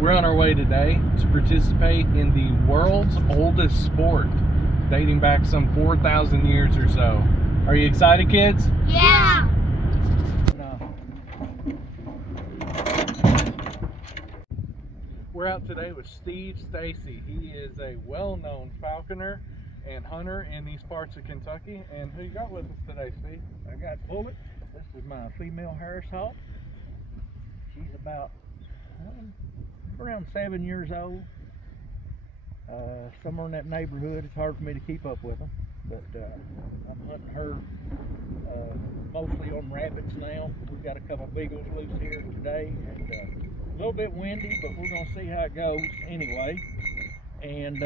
We're on our way today to participate in the world's oldest sport, dating back some 4,000 years or so. Are you excited, kids? Yeah! We're out today with Steve Stacy. He is a well-known falconer and hunter in these parts of Kentucky. And who you got with us today, Steve? I got Bullet. This is my female Harris hawk. She's about around 7 years old. Somewhere in that neighborhood. It's hard for me to keep up with them, but I'm hunting her mostly on rabbits now. We've got a couple of beagles loose here today, and a little bit windy, but we're going to see how it goes anyway. And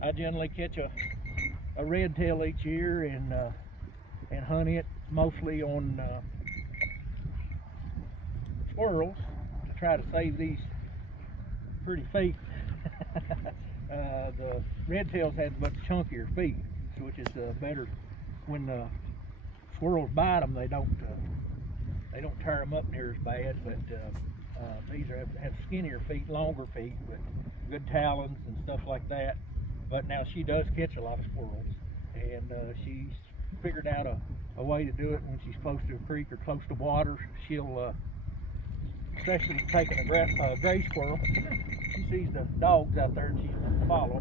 I generally catch a red tail each year and hunt it mostly on squirrels to try to save these pretty feet. The red tails have much chunkier feet, which is better. When the squirrels bite them, they don't tear them up near as bad. But these have skinnier feet, longer feet with good talons and stuff like that. But now she does catch a lot of squirrels, and she's figured out a way to do it when she's close to a creek or close to water. She'll especially taking a gray squirrel. She sees the dogs out there and she's going to follow.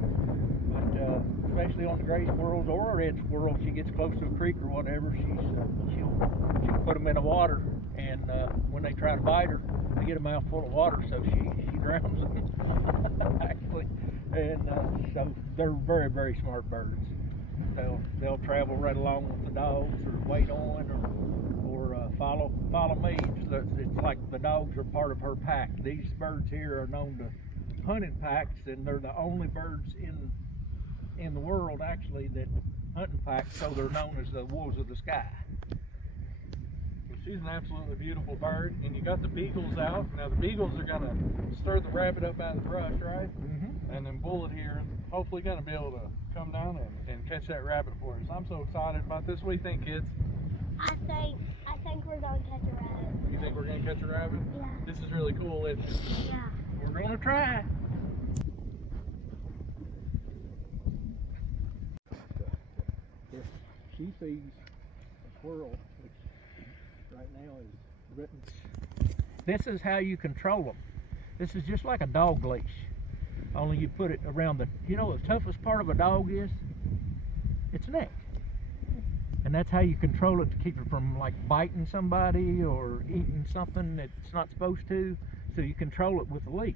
But especially on the gray squirrels or a red squirrel, if she gets close to a creek or whatever, she'll put them in the water. And when they try to bite her, they get a mouthful of water, so she drowns them actually. And so they're very, very smart birds. They'll travel right along with the dogs, or wait on, or follow me. It's like the dogs are part of her pack. These birds here are known to hunt in packs, and they're the only birds in the world actually that hunt in packs, so they're known as the wolves of the sky. Well, she's an absolutely beautiful bird, and you got the beagles out. Now the beagles are going to stir the rabbit up out of the brush, right? Mm-hmm. And then Bullet here, hopefully going to be able to come down and catch that rabbit for us. I'm so excited about this. What do you think, kids? I think we're going to catch a rabbit. You think we're going to catch a rabbit? Yeah. This is really cool, isn't it? Yeah. We're going to try. If she sees a squirrel, which right now is written, this is how you control them. This is just like a dog leash, only you put it around the, you know, the toughest part of a dog is its neck. And that's how you control it, to keep it from like biting somebody or eating something it's not supposed to. So you control it with a leash.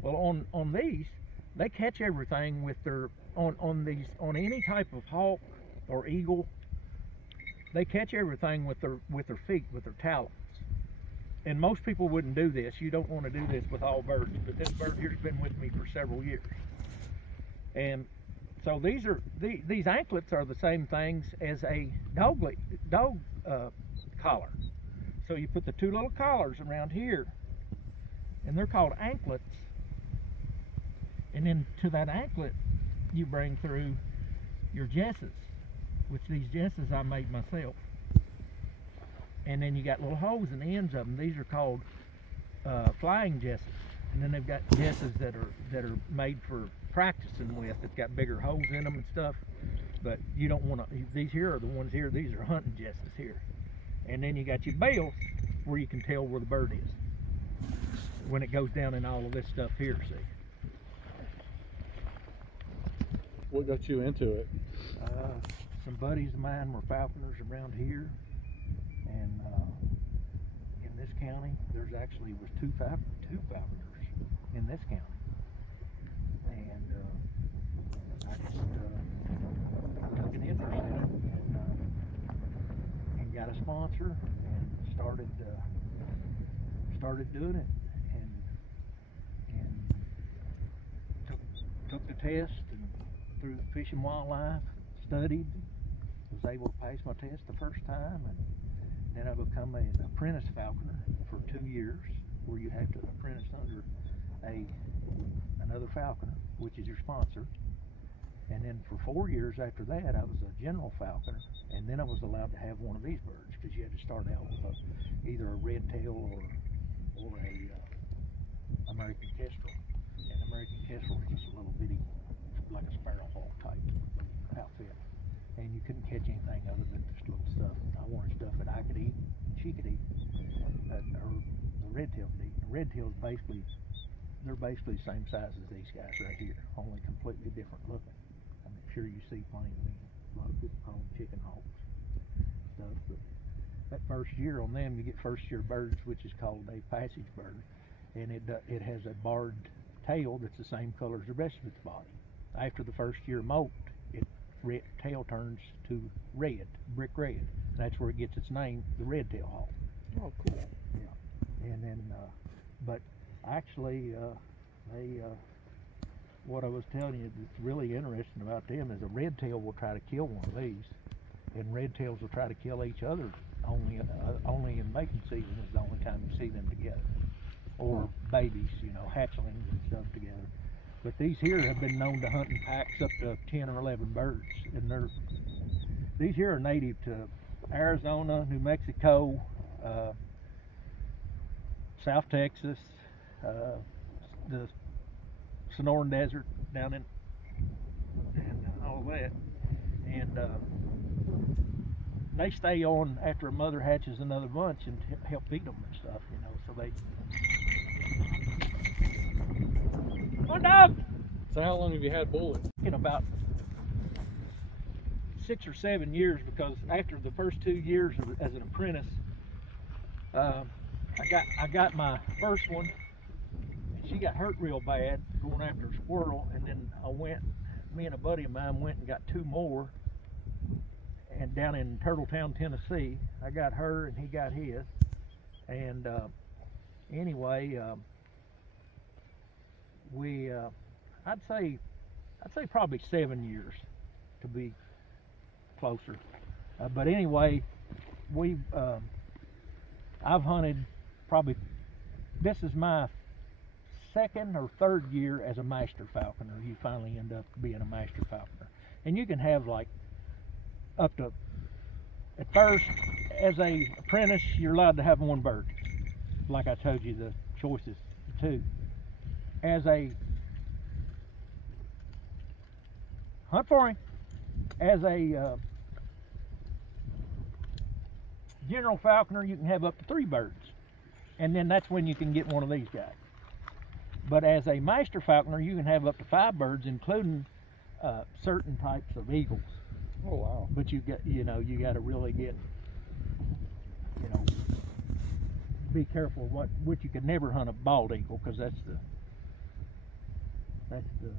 Well, on these, they catch everything with their on any type of hawk or eagle. They catch everything with their feet, with their talons. And most people wouldn't do this. You don't want to do this with all birds, but this bird here's been with me for several years. And so these anklets are the same things as a dog collar. So you put the two little collars around here, and they're called anklets. And then to that anklet, you bring through your jesses, which these jesses I made myself. And then you got little holes in the ends of them. These are called flying jesses. And then they've got jesses that are made for practicing with. It's got bigger holes in them and stuff. But you don't want to. These here are the ones here. These are hunting jesses here. And then you got your bells, where you can tell where the bird is when it goes down in all of this stuff here. See. What got you into it? Some buddies of mine were falconers around here, and in this county there's actually two falconers in this county, and I just took an interest in it and got a sponsor and started doing it, and took the test and through Fish and Wildlife, studied, was able to pass my test the first time, and then I become an apprentice falconer for 2 years, where you have to apprentice under another falconer, which is your sponsor. And then for 4 years after that, I was a general falconer, and then I was allowed to have one of these birds, because you had to start out with either a red tail or a American kestrel. And American kestrel is just a little bitty, like a sparrowhawk type outfit. And you couldn't catch anything other than just little stuff. I wanted stuff that I could eat and she could eat, or the red-tailed could eat. The red-tailed they're basically the same size as these guys right here, only completely different looking. I'm sure you see plenty of them. A lot of people call them chicken hawks stuff, but that first year on them, you get first year birds, which is called a passage bird, and it has a barred tail that's the same color as the rest of its body. After the first year molt, its tail turns to red, brick red. That's where it gets its name, the red-tailed hawk. Oh, cool. Yeah, and then, but actually, what I was telling you that's really interesting about them is a red-tail will try to kill one of these, and red-tails will try to kill each other. Only in mating season is the only time you see them together, or babies, you know, hatchlings and stuff together. But these here have been known to hunt in packs up to 10 or 11 birds, and these here are native to Arizona, New Mexico, South Texas, the Sonoran Desert down in, and all that, and they stay on after a mother hatches another bunch and help feed them and stuff, you know. So they. Come on, dog! So how long have you had bullets? In about 6 or 7 years, because after the first 2 years as an apprentice, I got my first one. And she got hurt real bad going after a squirrel, and then me and a buddy of mine went and got 2 more. And down in Turtletown, Tennessee, I got her and he got his. And anyway, I'd say probably 7 years to be closer. But anyway, I've hunted probably, this is my 2nd or 3rd year as a master falconer. You finally end up being a master falconer, and you can have like up to, at first, as a apprentice, you're allowed to have 1 bird. Like I told you, the choice is 2. As a hunt for him, as a general falconer, you can have up to 3 birds, and then that's when you can get one of these guys. But as a master falconer, you can have up to 5 birds, including certain types of eagles. Oh wow! But you got to really get, be careful which you could never hunt a bald eagle, because that's the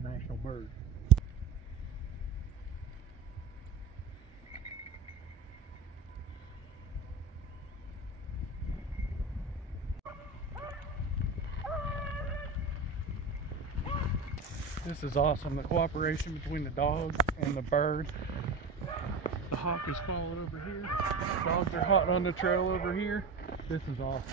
national bird. This is awesome, the cooperation between the dog and the bird. The hawk is followed over here. Dogs are hot on the trail over here. This is awesome.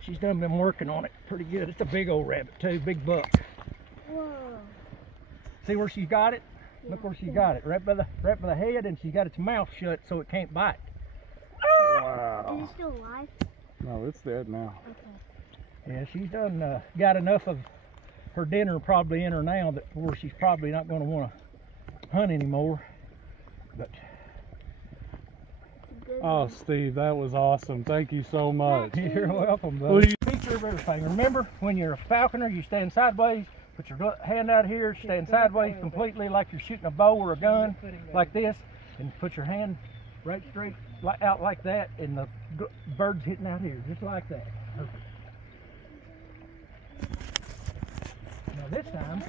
She's done been working on it pretty good. It's a big old rabbit too, big buck. Whoa. See where she got it? Yeah. Look where she got it, right by the head, and she's got its mouth shut so it can't bite. Wow. Is it still alive? No, it's dead now. Okay. Yeah, she's done got enough of her dinner probably in her now that where she's probably not going to want to hunt anymore. But Oh, Steve, that was awesome. Thank you so much. you're welcome, Well, buddy. Feature of everything. Remember, when you're a falconer, you stand sideways. Put your hand out here, stand sideways completely like you're shooting a bow or a gun, like this, and put your hand right straight out like that, and the bird's hitting out here, just like that. Okay. Now this time,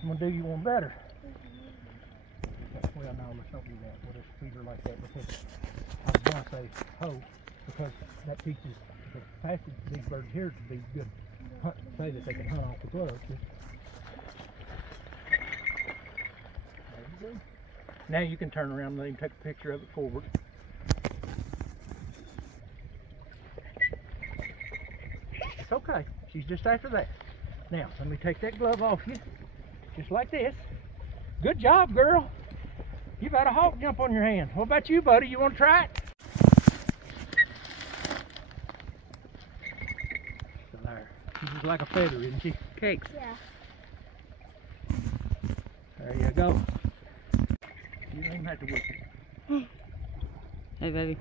I'm going to do you one better. Well, no, let's not do that. We'll just feed her like that, because I was going to say ho, because that teaches the passage these birds here to be good. Say that they can hunt off the gloves. There you go. Now you can turn around and let him take a picture of it forward. It's okay. She's just after that. Now, let me take that glove off you. Just like this. Good job, girl. You've had a hawk jump on your hand. What about you, buddy? You want to try it? So there. She's just like a feather, isn't she? Cakes. Yeah. There you go. You don't even have to whip it. Hey, baby.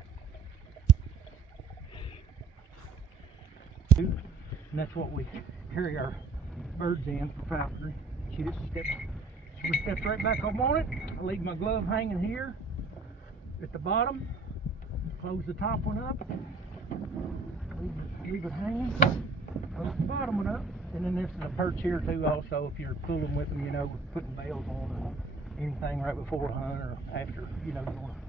And that's what we carry our birds in for falconry. She just steps right back up on it. I leave my glove hanging here at the bottom. Close the top one up. Leave it hanging. Close the bottom one up. And then there's a perch here too also if you're fooling with them, you know, putting bails on or anything right before a hunt or after, you know, you want to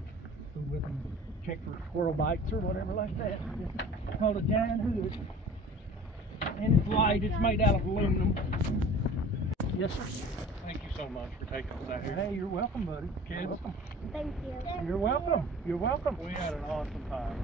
fool with them, check for squirrel bites or whatever like that. It's called a giant hood. And it's light, it's made out of aluminum. Yes, sir. Thank you so much for taking us out here. Hey, you're welcome, buddy. Kids. You're welcome. Thank you. You're welcome. You're welcome. We had an awesome time.